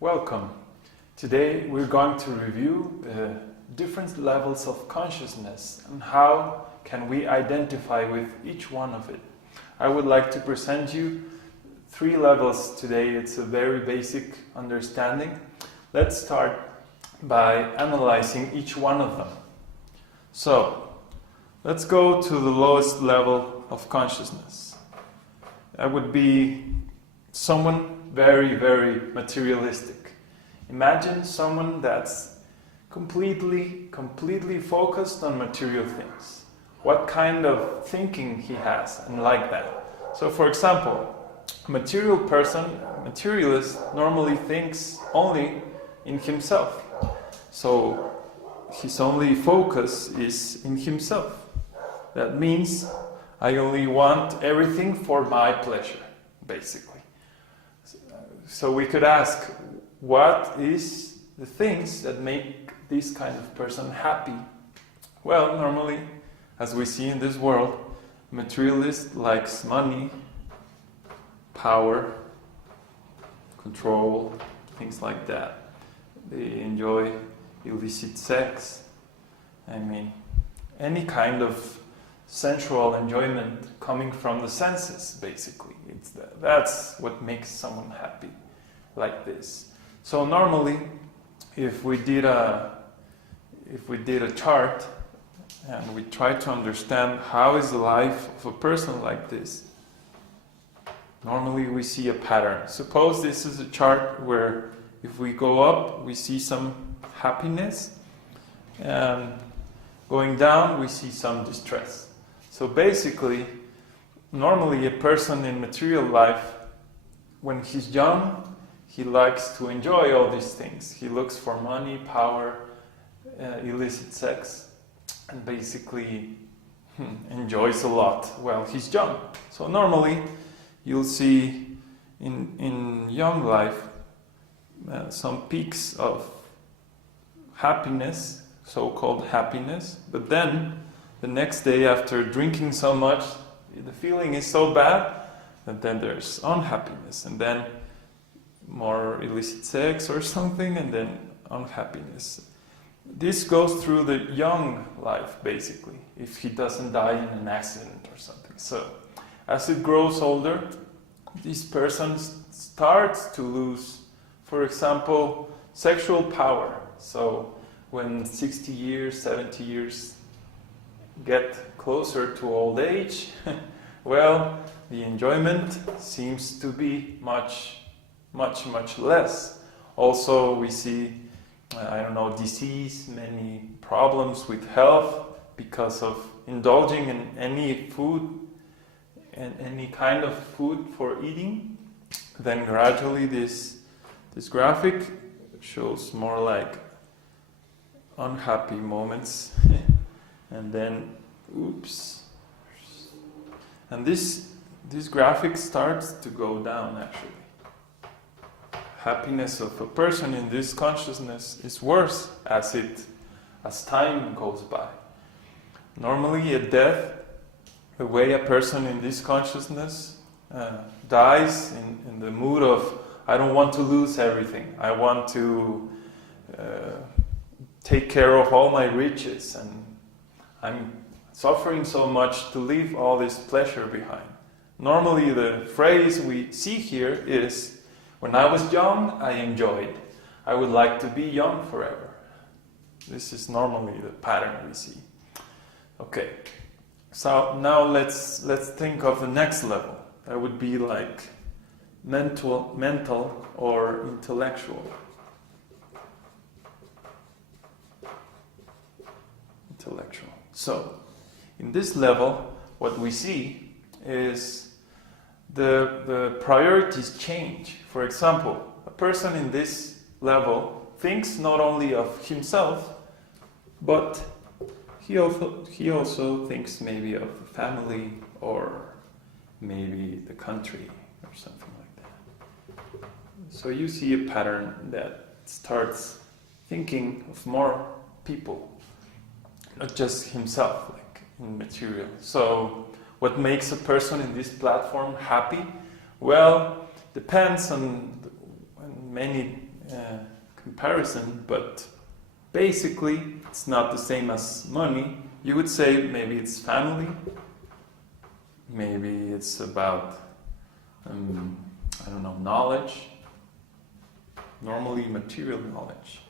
Welcome. Today we're going to review the different levels of consciousness and how can we identify with each one of it. I would like to present you 3 levels today. It's a very basic understanding. Let's start by analyzing each one of them. So, let's go to the lowest level of consciousness. That would be someone very, very materialistic. Imagine someone that's completely focused on material things. What kind of thinking he has and like that. So for example, a materialist normally thinks only in himself. So his only focus is in himself. That means I only want everything for my pleasure, basically. So we could ask, what is the things that make this kind of person happy? Well, normally, as we see in this world, materialist likes money, power, control, things like that. They enjoy illicit sex. Any kind of sensual enjoyment coming from the senses, basically. That's what makes someone happy, like this. So normally, if we did a chart and we try to understand how is the life of a person like this, normally we see a pattern. Suppose this is a chart where if we go up, we see some happiness, and going down, we see some distress. So basically, normally a person in material life, when he's young, he likes to enjoy all these things. He looks for money, power, illicit sex, and basically enjoys a lot while he's young. So normally, you'll see in young life some peaks of happiness, so-called happiness, but then the next day after drinking so much, the feeling is so bad that then there's unhappiness, and then more illicit sex or something, and then unhappiness. This goes through the young life, basically, if he doesn't die in an accident or something. So, as it grows older, this person starts to lose, for example, sexual power. So, when 60 years, 70 years get closer to old age, well, the enjoyment seems to be much less. Also, we see, disease, many problems with health because of indulging in any food and any kind of food for eating. Then gradually this graphic shows more like unhappy moments, and then oops, and this graphic starts to go down actually. Happiness of a person in this consciousness is worse as time goes by. Normally at death, the way a person in this consciousness dies in the mood of, I don't want to lose everything. I want to take care of all my riches, and I'm suffering so much to leave all this pleasure behind. Normally the phrase we see here is, when I was young, I enjoyed. I would like to be young forever. This is normally the pattern we see. Okay, so now let's think of the next level. That would be like mental or intellectual. So, in this level, what we see is the priorities change. For example, a person in this level thinks not only of himself, but he also thinks maybe of the family or maybe the country or something like that. So you see a pattern that starts thinking of more people, not just himself, like in material. So what makes a person in this platform happy? Well, depends on many comparison, but basically it's not the same as money. You would say maybe it's family, maybe it's about, I don't know, knowledge, normally material knowledge.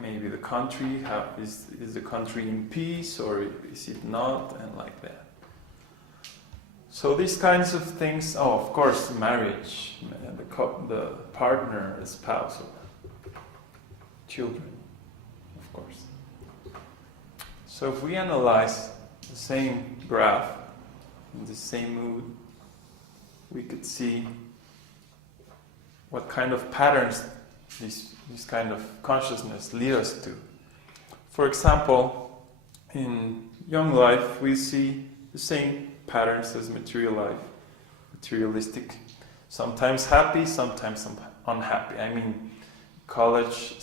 Maybe the country, is the country in peace or is it not, and like that. So these kinds of things, of course, marriage, the partner, the spouse, or children, of course. So if we analyze the same graph, in the same mood, we could see what kind of patterns these kind of consciousness lead us to. For example, in young life, we see the same patterns as material life, materialistic, sometimes happy, sometimes unhappy. I mean, college,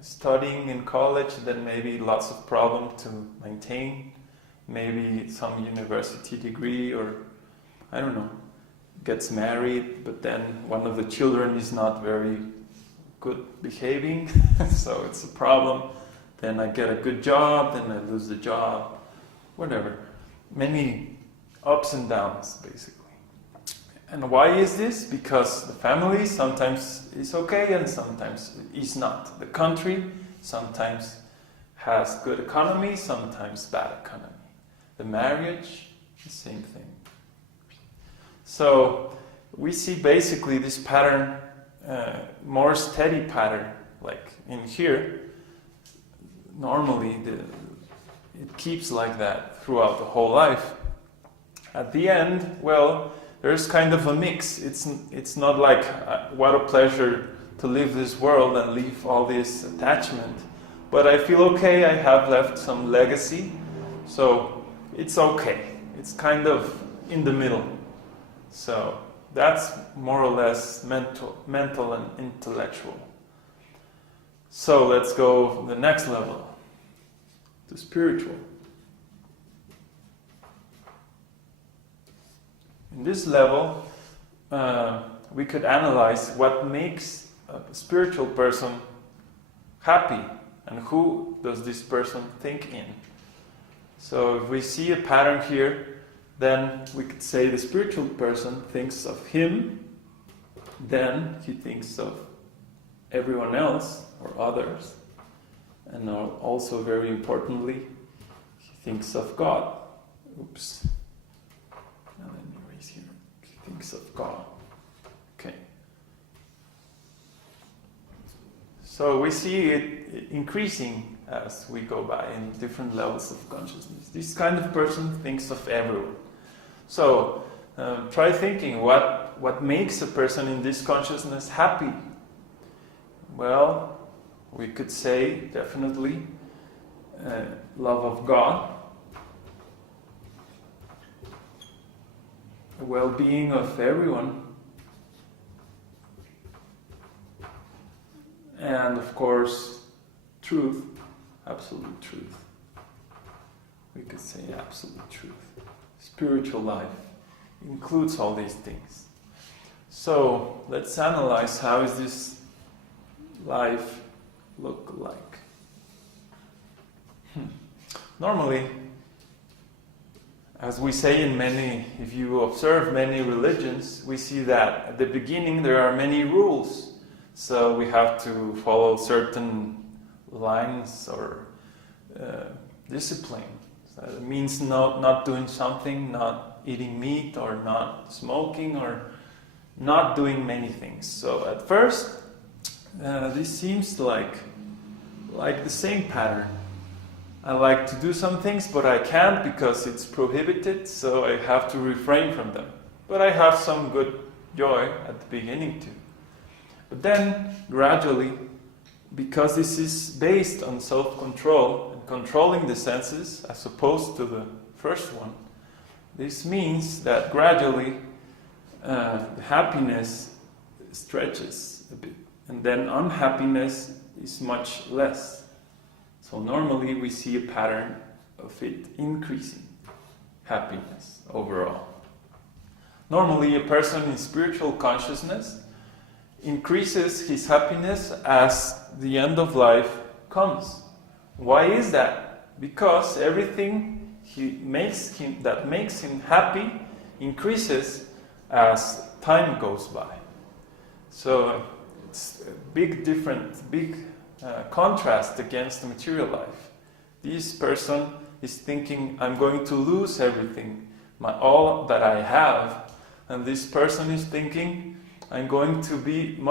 studying in college, then maybe lots of problems to maintain, maybe some university degree, or I don't know, gets married, but then one of the children is not very good behaving, so it's a problem. Then I get a good job, then I lose the job, whatever. Many ups and downs, basically. And why is this? Because the family sometimes is okay and sometimes is not. The country sometimes has good economy, sometimes bad economy. The marriage, the same thing. So we see basically this pattern, more steady pattern, like in here. Normally it keeps like that throughout the whole life. At the end, well, there's kind of a mix. It's not like what a pleasure to live this world and leave all this attachment, but I feel okay, I have left some legacy, so it's okay. It's kind of in the middle. So that's more or less mental and intellectual. So let's go the next level, to spiritual. In this level, we could analyze what makes a spiritual person happy and who does this person think in. So if we see a pattern here, then we could say the spiritual person thinks of him, then he thinks of everyone else or others, and also very importantly, he thinks of God. Oops. Now let me erase here. He thinks of God. Okay. So we see it increasing as we go by in different levels of consciousness. This kind of person thinks of everyone. So try thinking what makes a person in this consciousness happy. Well, we could say definitely love of God, the well-being of everyone, and of course truth, absolute truth. We could say absolute truth. Spiritual life includes all these things. So let's analyze how is this life look like. Normally, as we say in many, if you observe many religions, we see that at the beginning there are many rules. So we have to follow certain lines or discipline. So it means not doing something, not eating meat or not smoking or not doing many things. So at first, this seems like the same pattern. I like to do some things, but I can't because it's prohibited, so I have to refrain from them. But I have some good joy at the beginning too. But then, gradually, because this is based on self-control and controlling the senses as opposed to the first one, this means that gradually the happiness stretches a bit, and then unhappiness is much less. So normally we see a pattern of it increasing happiness overall. Normally a person in spiritual consciousness increases his happiness as the end of life comes. Why is that? Because everything that makes him happy increases as time goes by. So it's a big contrast against the material life. This person is thinking, I'm going to lose everything, all that I have. And this person is thinking, I'm going to be much